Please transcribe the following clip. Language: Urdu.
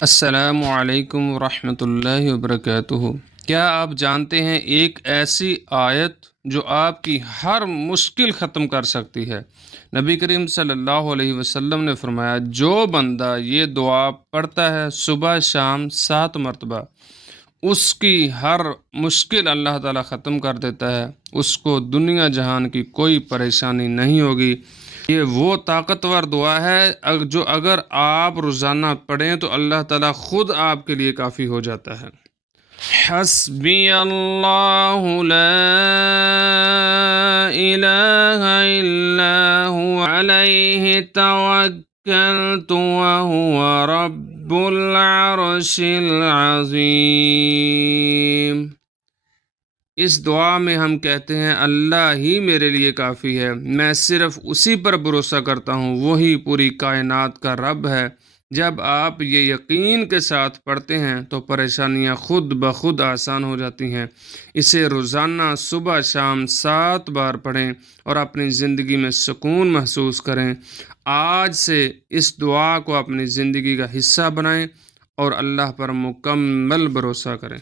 السلام علیکم ورحمۃ اللہ وبرکاتہ۔ کیا آپ جانتے ہیں ایک ایسی آیت جو آپ کی ہر مشکل ختم کر سکتی ہے؟ نبی کریم صلی اللہ علیہ وسلم نے فرمایا، جو بندہ یہ دعا پڑھتا ہے صبح شام 7 مرتبہ، اس کی ہر مشکل اللہ تعالیٰ ختم کر دیتا ہے، اس کو دنیا جہان کی کوئی پریشانی نہیں ہوگی۔ یہ وہ طاقتور دعا ہے جو اگر آپ روزانہ پڑھیں تو اللہ تعالیٰ خود آپ کے لیے کافی ہو جاتا ہے۔ حسبی اللہ لا الہ الا هو علیہ توکلت وہو رب العرش العظیم۔ اس دعا میں ہم کہتے ہیں اللہ ہی میرے لیے کافی ہے، میں صرف اسی پر بھروسہ کرتا ہوں، وہی پوری کائنات کا رب ہے۔ جب آپ یہ یقین کے ساتھ پڑھتے ہیں تو پریشانیاں خود بخود آسان ہو جاتی ہیں۔ اسے روزانہ صبح شام 7 بار پڑھیں اور اپنی زندگی میں سکون محسوس کریں۔ آج سے اس دعا کو اپنی زندگی کا حصہ بنائیں اور اللہ پر مکمل بھروسہ کریں۔